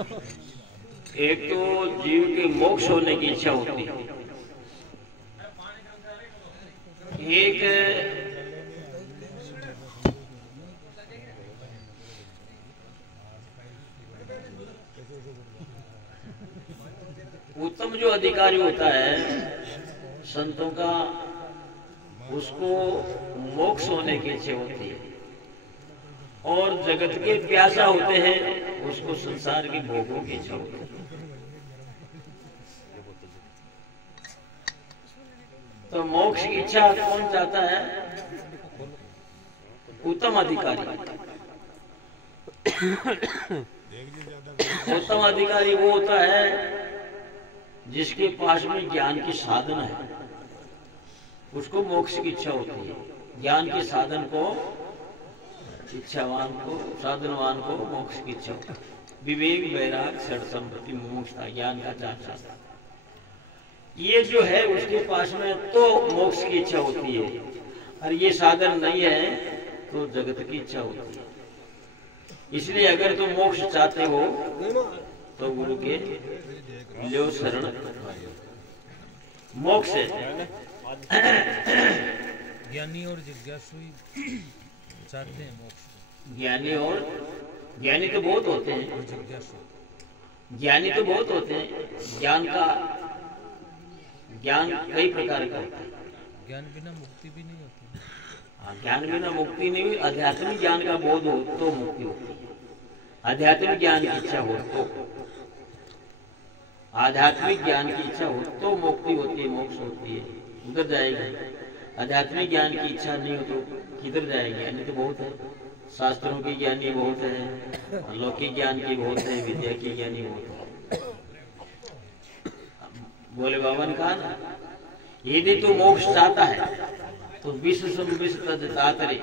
एक तो जीव के मोक्ष होने की इच्छा होती है, एक उत्तम जो अधिकारी होता है संतों का, उसको मोक्ष होने की इच्छा होती है, और जगत के प्यासा होते हैं उसको संसार की भोगों की इच्छा होती है। तो मोक्ष की इच्छा कौन चाहता है? उत्तम अधिकारी। उत्तम अधिकारी वो होता है जिसके पास में ज्ञान की साधन है, उसको मोक्ष की इच्छा होती है। ज्ञान के साधन को, इच्छावान को, साधनवान को मोक्ष की इच्छा होती है। विवेक, वैराग, षड संपत्ति, मुमुक्षुता, ज्ञान का चार शास्त्र, ये जो है उसके पास में तो मोक्ष की इच्छा होती है। और ये साधन नहीं है तो जगत की इच्छा होती है। इसलिए अगर तुम मोक्ष चाहते हो तो गुरु के लो शरण। मोक्ष ज्ञानी और जिज्ञासु चाहते हैं मोक्ष। ज्ञानी तो बहुत होते हैं, ज्ञानी तो बहुत होते हैं। ज्ञान कई प्रकार का होता है। ज्ञान बिना मुक्ति भी नहीं होती। ज्ञान बिना मुक्ति नहीं हुई। आध्यात्मिक ज्ञान का बोध हो तो मुक्ति होती है। आध्यात्मिक ज्ञान की इच्छा हो तो, आध्यात्मिक ज्ञान की इच्छा हो तो मुक्ति होती है, मोक्ष होती है। उधर जाएगी। आध्यात्मिक ज्ञान की इच्छा नहीं हो तो किधर जाएगी? ज्ञानी तो बहुत है, शास्त्रों की ज्ञानी बहुत है, लौकिक ज्ञान की बहुत है, विद्या की ज्ञानी बहुत है। बोले बाबा ने कहा ना, यदि तू मोक्ष चाहता है तो विश्व तातरे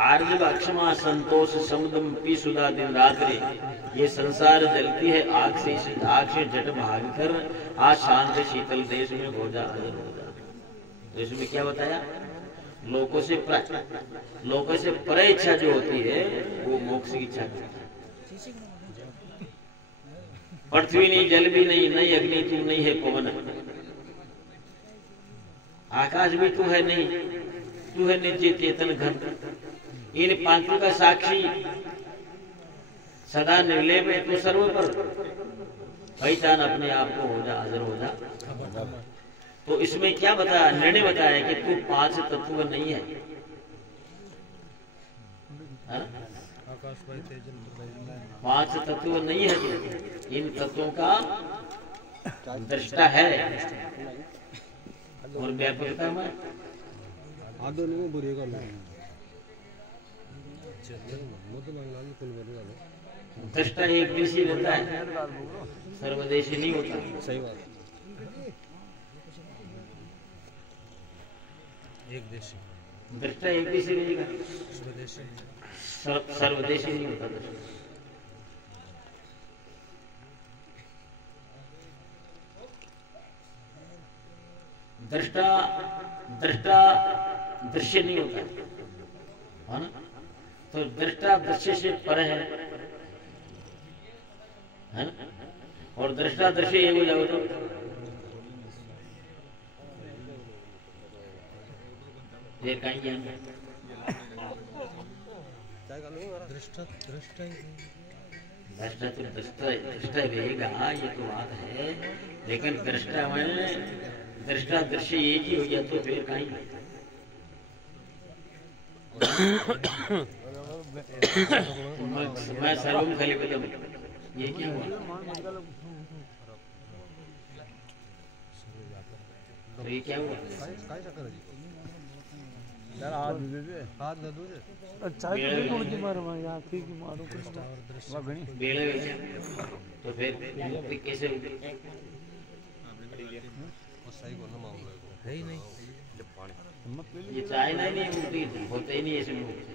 आर्जव अक्षमा संतोष समुदम पी सुधा दिन रात रे। ये संसार जलती है आग से जट भाग कर, आज शांत शीतल देश में हो जा हाजिर हो जा। तो इसमें क्या बताया? लोगों से पर इच्छा जो होती है वो मोक्ष की इच्छा करती है। पृथ्वी नहीं, जल भी नहीं, नहीं अग्नि तू नहीं है पवन, आकाश भी तू है नहीं, तू है नित्य चेतन घन। इन पांचों का साक्षी सदा निर्लेप है, तू सर्व पर पहचान अपने आप को, हो जा हाजिर हो जा। तो इसमें क्या बताया? निर्णय बताया कि तू पांच तत्व नहीं है, पांच तत्व नहीं है तू, इन तत्वों का दृष्टा है और व्यापकता में दृष्टा एक देशी रहता है, सर्वदेशी नहीं होता। सही बात। एक देशी दृष्टा एक देशी रहेगा, सर्वदेशी नहीं होता। दृष्टा दृश्य नहीं होता है ना? तो दृष्टा दृश्य से पर है ना? और दृष्टा दृश्य ये हो जाओ तो फिर कहीं ज्ञान दृष्टा रहेगा, ये तो बात है। लेकिन दृष्टा में दृष्टा दृश्य एक ही हो गया तो फिर कहीं मैं सर्वम खलिकतम, ये क्या हुआ? तो ये क्या हुआ? तो फिर मुक्ति कैसे होगी? है ही नहीं। ये चाइना ही नहीं, मुक्ति होते ही नहीं ऐसे मुक्ति।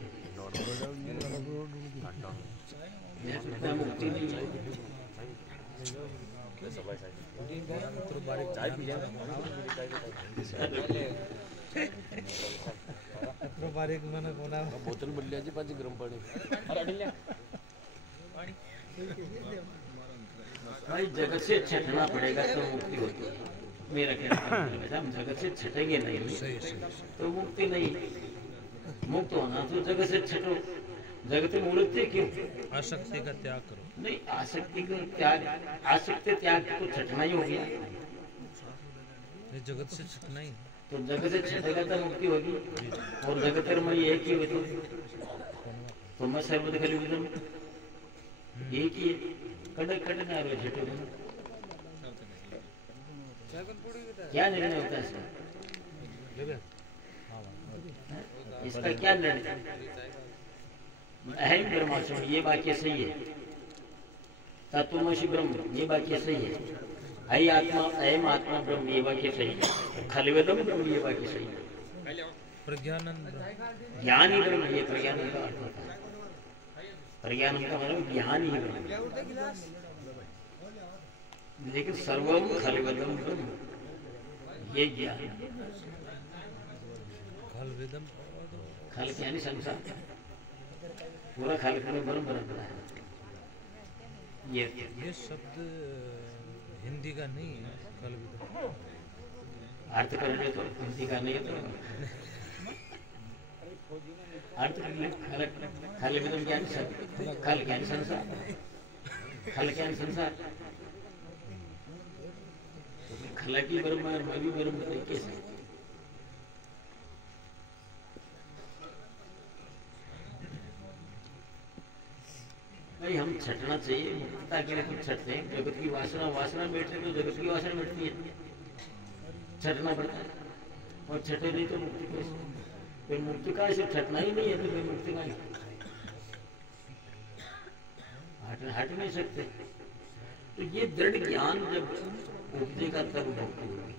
मुक्ति नहीं है। बारीक मैंने कोना बोतल बदलियाची पाहिजे गरम पाणी भाई जगत से छटना पड़ेगा तो मुक्ति होती है। मेरा कहना है हम जगत से छटेंगे नहीं तो मुक्ति नहीं। मुक्त होना तो जगत से छटो। जगत में उड़ते क्यों? आसक्ति का त्याग करो। नहीं, आसक्ति का त्याग, आसक्ति त्याग तो छटना ही हो गया। ये जगत से छटना ही। तो जगत से छटेगा तो मुक्ति होगी। और जगत में एक ही होती तो मैं सर्वद खली विदम एक ही कड़क कड़क आ रहे छठे क्या निर्णय होता है इसका क्या निर्णय? अहम ब्रह्मास्मि ये वाक्य सही है। तत्वमसि ब्रह्म ये वाक्य सही है। अय आत्मा अहम आत्मा ब्रह्म ये वाक्य सही है। खलवेदम ब्रह्म ये वाक्य सही है। प्रज्ञानंद ज्ञान ही ब्रह्म ये प्रज्ञानंद का अर्थ होता है। प्रज्ञानंद का मतलब ज्ञान ही ब्रह्म। लेकिन सर्वम खलवेदम ब्रह्म ये ज्ञान। खलवेदम खल यानी संसार पूरा खल में ब्रह्म बना है। ये शब्द हिंदी का नहीं है। खलवेदम अर्थ कर ले तो हिंदी का नहीं है तो अर्थ कर ले। खल में ज्ञान शब्द खल ज्ञान संसार। खल ज्ञान संसार खल की ब्रह्म और मैं भी ब्रह्म कैसे? भाई हम छटना चाहिए। मुक्तता के लिए कुछ छटते हैं। जगत की वासना वासना बैठे तो जगत की वासना बैठती है। छटना पड़ता है और छटे नहीं तो मुक्ति कैसे? फिर मुक्ति का सिर्फ छटना ही नहीं है तो फिर मुक्ति का हट नहीं सकते। तो ये दृढ़ ज्ञान जब उपजेगा तब मुक्ति होगी।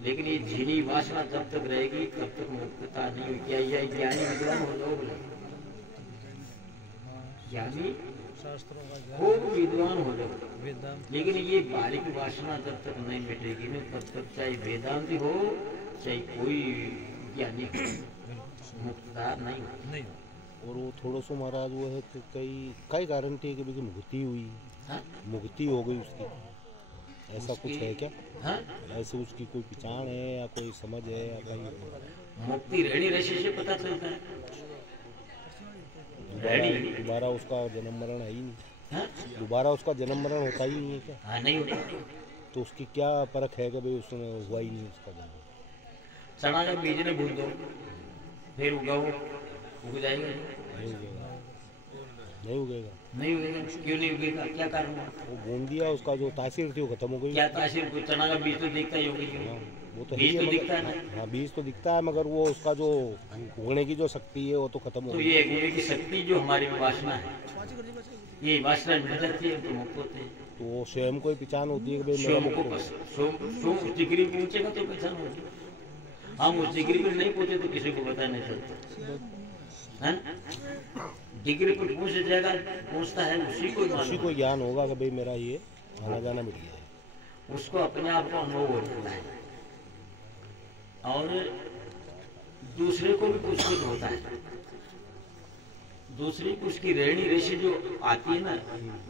लेकिन ये झीनी वासना जब तक रहेगी तब तक मुक्तता नहीं होगी। क्या यह ज्ञानी विद्वान हो जाओगे? ज्ञानी शास्त्रों का खूब विद्वान हो जाओगे। वेदांत लेकिन ये बारीक वासना जब तक नहीं मिटेगी ना तब तक चाहे वेदांति हो चाहे कोई ज्ञानी मुक्तता नहीं हो। नहीं। और वो थोड़ा सा महाराज वो है कि कई कारण थे कि मुझे मुक्ति हुई। हाँ? मुक्ति हो गई उसकी, ऐसा कुछ है क्या? हाँ? ऐसे उसकी कोई पहचान है या कोई समझ है या कहीं? मुक्ति रेडी रशी से पता चलता है। रेडी दोबारा उसका जन्म मरण है ही नहीं। हाँ? दोबारा उसका जन्म मरण होता ही नहीं है क्या? हाँ नहीं होता। तो उसकी क्या परख है कि भाई उसमें हुआ ही नहीं उसका जन्म? चना का बीज ने भून दो फिर उगाओ, उग जाएगा? नहीं उगेगा। नहीं उगेगा। नहीं उगेगा। क्यों नहीं उगेगा? क्या कारण है? वो बूंद दिया, उसका जो तासीर थी वो खत्म हो गई। क्या तासीर? चना का बीज तो दिखता ही होगी। हाँ, वो तो बीज है तो दिखता है मगर, ना। हाँ बीज तो दिखता है मगर वो उसका जो उगने की जो शक्ति है वो तो खत्म हो तो गई। ये उगने की शक्ति जो हमारी वासना है ये वासना मिट जाती है तो मुक्त होते हैं। तो वो स्वयं को ही पहचान होती है कि भाई मेरा सोम को मुक्त हो। सोम उस डिग्री पहुंचेगा तो पहचान होगी। हम उस डिग्री पर नहीं पहुंचे तो किसी को पता नहीं चलता है। डिग्री पर पहुंच जाएगा, पहुंचता है उसी को ज्ञान होगा कि भाई मेरा ये आना जाना मिट गया है। उसको अपने आप को अनुभव हो जाता है और दूसरे को भी कुछ कुछ होता है। दूसरी उसकी रहनी रेशी जो आती है ना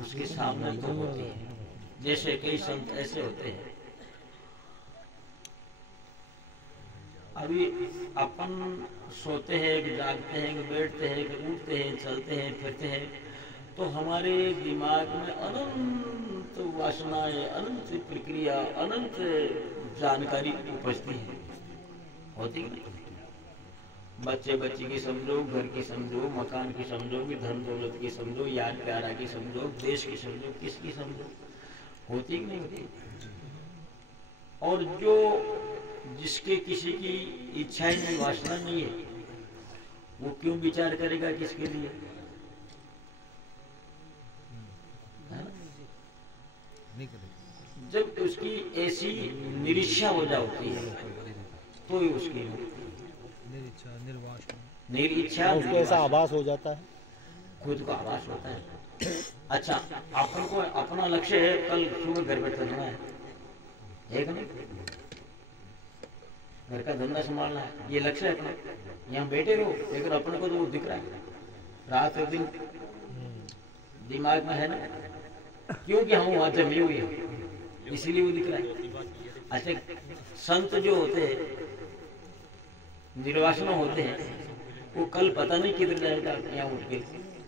उसके सामने तो होती है। जैसे कई संत ऐसे होते हैं। अभी अपन सोते हैं कि जागते हैं कि बैठते हैं कि उठते हैं चलते हैं फिरते हैं तो हमारे दिमाग में अनंत वासनाएं, अनंत प्रक्रिया, अनंत जानकारी उपजती है। होती नहीं? बच्चे बच्ची की समझो, घर की समझो, मकान की समझो, कि धन दौलत की समझो, यार प्यारा की समझो, देश की समझो, किसकी समझो? होती कि नहीं होती? और जो जिसके किसी की इच्छा नहीं, वासना नहीं है, वो क्यों विचार करेगा किसके लिए? नहीं करेगा। जब उसकी ऐसी निरीक्षा हो जाती है तो ही उसकी निरीक्षा निर्वासन निरीक्षा उसको ऐसा आभास हो जाता है, खुद को आभास होता है। अच्छा, अपन को अपना लक्ष्य है कल सुबह घर बैठे रहना है, एक नहीं घर का धंधा संभालना है, ये लक्ष्य है अपना। यहाँ बैठे रहो लेकिन अपन को तो वो दिख रहा है रात और दिन दिमाग में है ना। क्योंकि हम वहां जमे हुए हैं, इसीलिए वो दिख रहा है। अच्छा, संत जो होते हैं, निर्वासन होते हैं, वो कल पता नहीं किधर जाएगा, यहाँ उठ के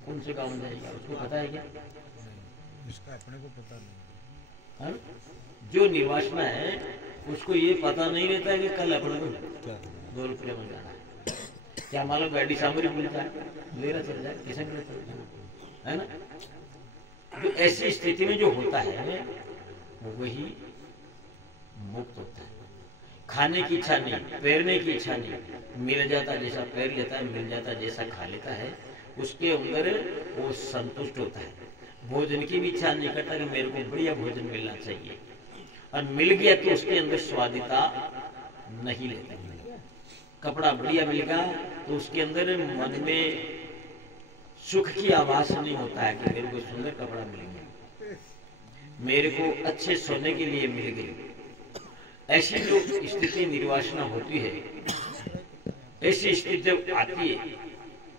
कौन से गाँव में जाएगा, उसको पता है क्या? इसका अपने को पता नहीं। हाँ? जो निर्वासना है उसको ये पता नहीं रहता है कि कल अपने को 2 रुपये में जाना है। क्या मालूम गाड़ी सामने मिलता है, मेरा चल जाए, किसे मिले चल जाए, है ना? तो ऐसी स्थिति में जो होता है वही मुक्त होता है। खाने की इच्छा नहीं, पैरने की इच्छा नहीं, मिल जाता जैसा पैर लेता है, मिल जाता जैसा खा लेता है, उसके अंदर वो संतुष्ट होता है। भोजन की भी इच्छा नहीं करता कि मेरे को बढ़िया भोजन मिलना चाहिए, और मिल गया तो उसके अंदर स्वादिता नहीं लेता। कपड़ा बढ़िया मिल गया तो उसके अंदर मन में सुख की आभास नहीं होता है कि मेरे को सुंदर कपड़ा मिल गया, मेरे को अच्छे सोने के लिए मिल गई। ऐसी जो स्थिति निर्वासना होती है, ऐसी स्थिति जब आती है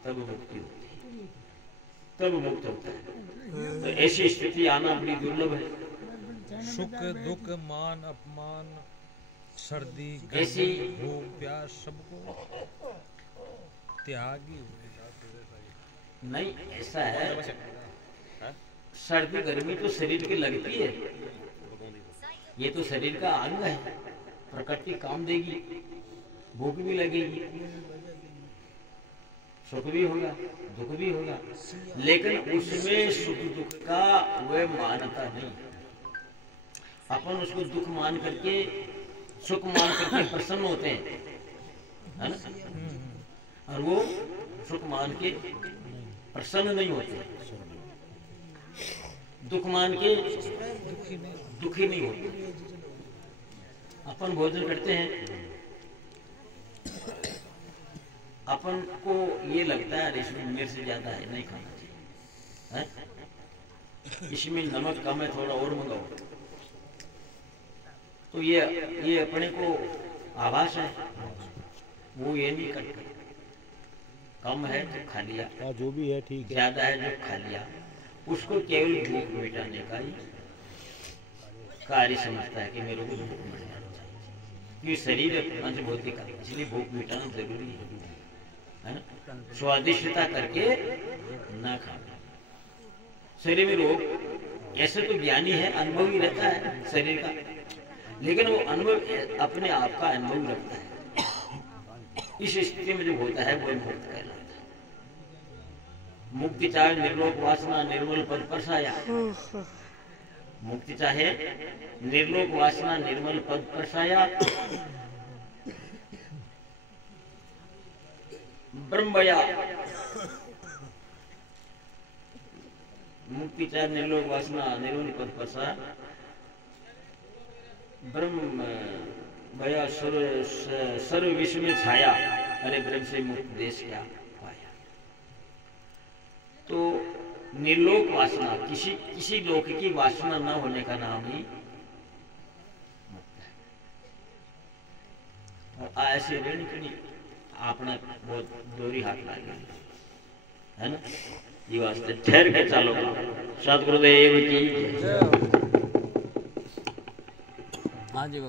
तब मुक्ति होती है, तब मुक्त होता है। तो ऐसी स्थिति आना बड़ी दुर्लभ है। सुख दुख मान अपमान सर्दी ऐसी भूख प्यास सबको त्यागी हुए। नहीं, ऐसा है, सर्दी गर्मी तो शरीर की लगती है, ये तो शरीर का अंग है, प्रकृति काम देगी, भूख भी लगेगी, सुख भी होगा, दुख भी होगा, लेकिन उसमें सुख दुख का वह मानता नहीं। अपन उसको दुख मान करके, सुख मान करके प्रसन्न होते हैं, है ना? और वो सुख मान के प्रसन्न नहीं होते, दुख मान के दुखी नहीं होते। अपन भोजन करते हैं, अपन को ये लगता है इसमें मिर्च ज्यादा है, नहीं खाना चाहिए, है? इसमें नमक कम है, थोड़ा और मंगाओ। तो ये अपने को आभास है, वो ये नहीं करते। कम है तो खा लिया, जो भी है ठीक है, ज्यादा है जो खा लिया, उसको केवल भूख मिटाने का ही कार्य समझता है कि मेरे को भूख मिट जाना चाहिए, क्योंकि शरीर पंचभौतिक है, इसलिए भूख मिटाना जरूरी है ना? स्वादिष्टता करके ना खाना। शरीर में रोग, ऐसे तो ज्ञानी है, अनुभवी रहता है शरीर का, लेकिन वो अनुभव अपने आप का अनुभव रखता है। इस स्थिति में जो होता है वो मुक्त कहलाता है। मुक्ति चाहे निर्लोक वासना निर्मल पद परसाया, मुक्ति चाहे निर्लोक वासना निर्मल पद परसाया, ब्रह्मया, मुक्ति चाहे निर्लोक वासना निर्मल पद परसाया, ब्रह्म भया सर्व विश्व में छाया, अरे ब्रह्म से मुक्त देश क्या पाया। तो निर्लोक वासना, किसी लोक की वासना न होने का नाम ही मुक्त है। और ऐसे नहीं अपना बहुत दोरी हाथ लागे, है ना? ये वास्ते ठहर के चालो, सतगुरुदेव की। हाँ जी।